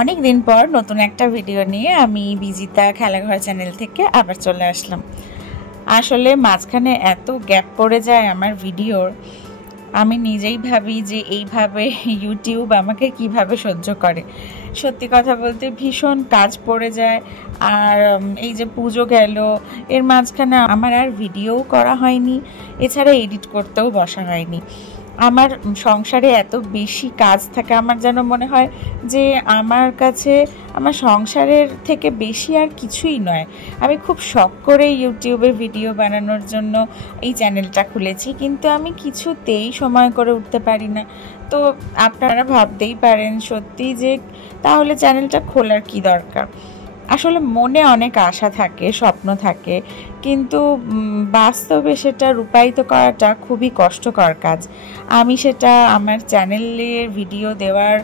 অনেক দিন পর নতুন একটা ভিডিও নিয়ে আমি বিজিতা খেলাঘর চ্যানেল থেকে আবার চলে আসলাম। আসলে মাঝখানে এত গ্যাপ পড়ে যায় আমার ভিডিওর, আমি নিজেই ভাবি যে এইভাবে ইউটিউব আমাকে কিভাবে সহ্য করে। সত্যি কথা বলতে ভীষণ কাজ পড়ে যায়। আর এই যে পুজো গেল, এর মাঝখানে আমার আর ভিডিও করা হয়নি, এছাড়া এডিট করতেও বসা হয়নি। আমার সংসারে এত বেশি কাজ থাকে, আমার যেন মনে হয় যে আমার কাছে আমার সংসারের থেকে বেশি আর কিছুই নয়। আমি খুব শখ করে ইউটিউবে ভিডিও বানানোর জন্য এই চ্যানেলটা খুলেছি, কিন্তু আমি কিছুতেই সময় করে উঠতে পারি না। তো আপনারা ভাবতেই পারেন সত্যি যে তাহলে চ্যানেলটা খোলার কি দরকার। আসলে মনে অনেক আশা থাকে, স্বপ্ন থাকে, কিন্তু বাস্তবে সেটা রূপায়িত করাটা খুবই কষ্টকর কাজ। আমি সেটা আমার চ্যানেলের ভিডিও দেওয়ার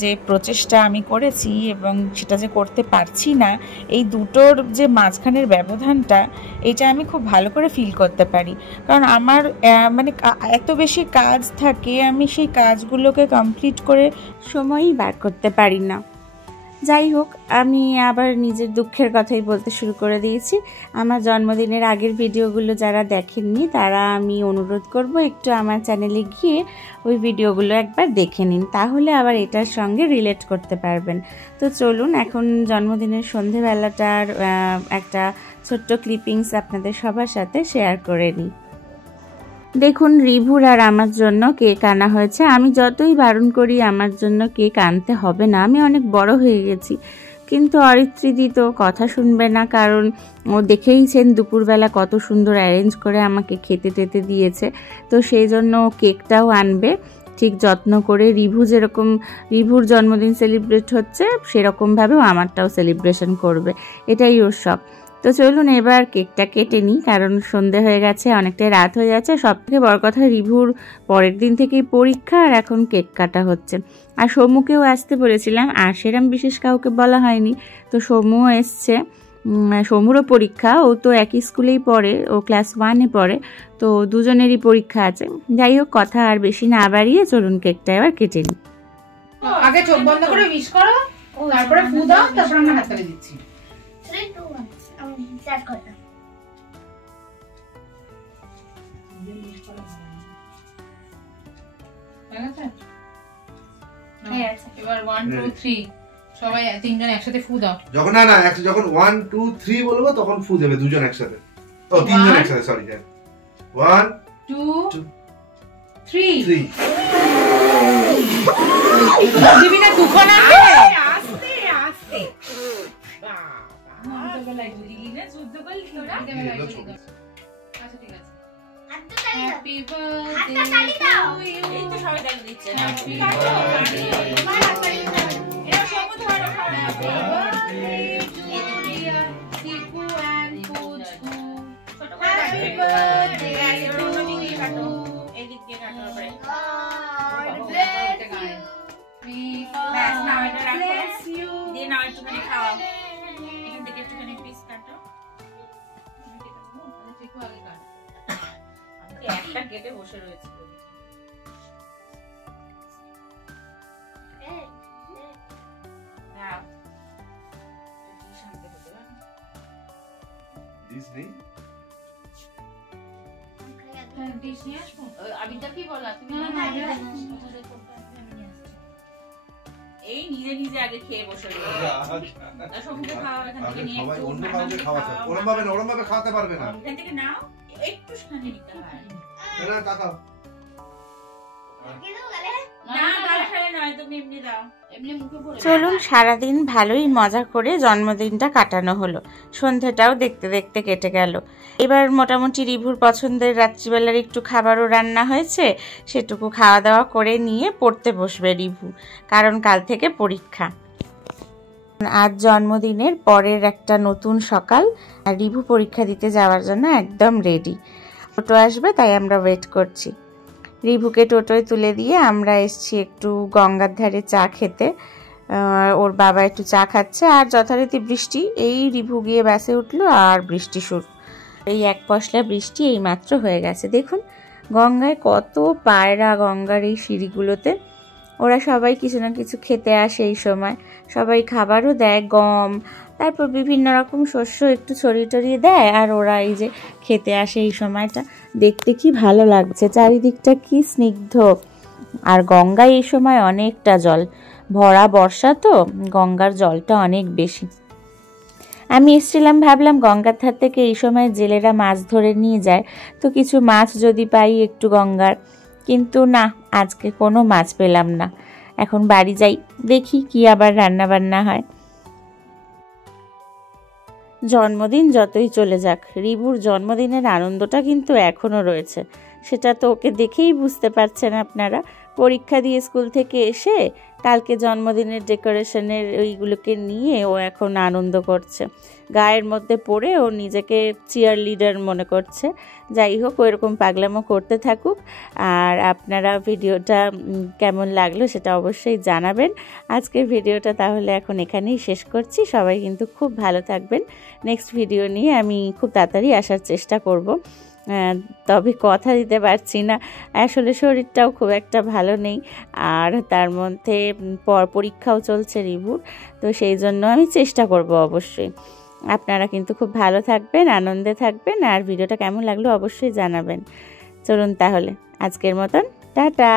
যে প্রচেষ্টা আমি করেছি এবং সেটা যে করতে পারছি না, এই দুটোর যে মাঝখানের ব্যবধানটা, এটা আমি খুব ভালো করে ফিল করতে পারি। কারণ আমার মানে এত বেশি কাজ থাকে, আমি সেই কাজগুলোকে কমপ্লিট করে সময়ই বার করতে পারি না। যাই হোক, আমি আবার নিজের দুঃখের কথাই বলতে শুরু করে দিয়েছি। আমার জন্মদিনের আগের ভিডিওগুলো যারা দেখেননি তারা আমি অনুরোধ করব একটু আমার চ্যানেলে গিয়ে ওই ভিডিওগুলো একবার দেখে নিন, তাহলে আবার এটার সঙ্গে রিলেট করতে পারবেন। তো চলুন এখন জন্মদিনের সন্ধেবেলাটার একটা ছোট্ট ক্লিপিংস আপনাদের সবার সাথে শেয়ার করে নিই। দেখুন, রিভুর আর আমার জন্য কেক আনা হয়েছে। আমি যতই বারণ করি আমার জন্য কেক আনতে হবে না, আমি অনেক বড় হয়ে গেছি, কিন্তু অরিত্রিদি তো কথা শুনবে না। কারণ ও দেখেইছেন দুপুরবেলা কত সুন্দর অ্যারেঞ্জ করে আমাকে খেতে টেতে দিয়েছে, তো সেই জন্য কেকটাও আনবে ঠিক যত্ন করে। রিভুর জন্মদিন সেলিব্রেট হচ্ছে, সেরকমভাবেও আমারটাও সেলিব্রেশন করবে, এটাই ওর শখ। তো চলুন এবার কেকটা কেটে নিই, কারণ সন্ধে হয়ে গেছে, অনেকটাই রাত হয়ে যাচ্ছে। সব থেকে বড় কথা, রিভুর পরের দিন থেকেই পরীক্ষা, আর এখন কেক কাটা হচ্ছে। আর সমুকেও আসতে বলেছিলাম, আর সেরম বিশেষ কাউকে বলা হয়নি। তো সমুও এসছে, সমুরও পরীক্ষা, ও তো একই স্কুলেই পড়ে, ও ক্লাস 1-এ পড়ে, তো দুজনেরই পরীক্ষা আছে। যাই হোক, কথা আর বেশি না বাড়িয়ে চলুন কেকটা এবার কেটে নিই। আগে চোখ বন্ধ করে উইশ করো, তারপরে ফু দাও, তারপর আমরা হাততালি দিচ্ছি। এবার 1 2 3 সবাই তিনজন একসাথে ফু দাও। যখন না যখন 1 2 3 বলবো তখন ফু দেবে দুজন একসাথে। ও তিনজন একসাথে, সরি। 1 2 3 দিবি না কুপন আছে, আস্তে আস্তে বাবা মনটা লাগিয়ে না যুদ্ধ করলি তোরা। আচ্ছা ঠিক আছে, হ্যাপি বার্থডে এই তো সবাই তালি দিচ্ছে না। হ্যাপি বার্থডে এরা সব ধরো, happy birthday to dear Dipu and Puju. ছোট করে হ্যাপি বার্থডে টু ইউ, কাটো এদিকে কাটো পরে গড ব্লেস ইউ। দিয়ে নাও একটুখানি খাও, এখান থেকে একটুখানি পিস কাটো। ঠিক আছে, একটা কেটে বসে রয়েছে। এই নিজে নিজে আগে খেয়ে বসে রয়েছে। সমুখে খাওয়া, এখান থেকে নিয়ে অন্য কাউকে খাওয়াতে ওরম ভাবে খাওয়াতে পারবে না। এখান থেকে নাও, একটু সামনে নিতে হয়। না তাকাও, চলুন সারাদিন ভালোই মজা করে জন্মদিনটা কাটানো হলো, সন্ধ্যাটাও দেখতে দেখতে কেটে গেল। এবার মোটামুটি রিভুর পছন্দের রাত্রিবেলার একটু খাবারও রান্না হয়েছে, সেটুকু খাওয়া দাওয়া করে নিয়ে পড়তে বসবে রিভু, কারণ কাল থেকে পরীক্ষা। আজ জন্মদিনের পরের একটা নতুন সকাল, আর রিভু পরীক্ষা দিতে যাওয়ার জন্য একদম রেডি। টোটো আসবে তাই আমরা ওয়েট করছি। রিভুকে টোটোয় তুলে দিয়ে আমরা এসছি একটু গঙ্গার ধারে চা খেতে। ওর বাবা একটু চা খাচ্ছে, আর যথারীতি বৃষ্টি। এই রিভু গিয়ে বাসে উঠলো আর বৃষ্টি শুরু। এই এক পশলা বৃষ্টি এইমাত্র হয়ে গেছে। দেখুন গঙ্গায় কত পায়রা, গঙ্গার এই সিঁড়িগুলোতে ওরা সবাই কিছু না কিছু খেতে আসে এই সময়, সবাই খাবারও দেয়, গম, তারপর বিভিন্ন রকম শস্য একটু ছড়িয়ে টড়িয়ে দেয়, আর ওরা এই যে খেতে আসে এই সময়টা। দেখতে কি ভালো লাগছে, চারিদিকটা কি স্নিগ্ধ। আর গঙ্গায় এই সময় অনেকটা জল, ভরা বর্ষা তো গঙ্গার জলটা অনেক বেশি। আমি এসেছিলাম, ভাবলাম গঙ্গার ধার থেকে এই সময় জেলেরা মাছ ধরে নিয়ে যায়, তো কিছু মাছ যদি পাই একটু গঙ্গার, কিন্তু না, আজকে কোনো মাছ পেলাম না। এখন বাড়ি যাই, দেখি কি আবার রান্না বান্না হয়। জন্মদিন যতই চলে যাক, রিবুর জন্মদিনের আনন্দটা কিন্তু এখনও রয়েছে। সেটা তো ওকে দেখেই বুঝতে পারছেন আপনারা। পরীক্ষা দিয়ে স্কুল থেকে এসে কালকে জন্মদিনের ডেকোরেশনের ওইগুলোকে নিয়ে ও এখন আনন্দ করছে, গায়ের মধ্যে পড়ে ও নিজেকে চিয়ার লিডার মনে করছে। যাই হোক, ওইরকম পাগলামো করতে থাকুক। আর আপনারা ভিডিওটা কেমন লাগলো সেটা অবশ্যই জানাবেন। আজকের ভিডিওটা তাহলে এখন এখানেই শেষ করছি। সবাই কিন্তু খুব ভালো থাকবেন। নেক্সট ভিডিও নিয়ে আমি খুব তাড়াতাড়ি আসার চেষ্টা করব, তবে কথা দিতে পারছি না, আসলে শরীরটাও খুব একটা ভালো নেই, আর তার মধ্যে পরীক্ষাও চলছে রিবুর, তো সেই জন্য আমি চেষ্টা করব অবশ্যই। আপনারা কিন্তু খুব ভালো থাকবেন, আনন্দে থাকবেন, আর ভিডিওটা কেমন লাগলো অবশ্যই জানাবেন। চলুন তাহলে আজকের মতন টাটা।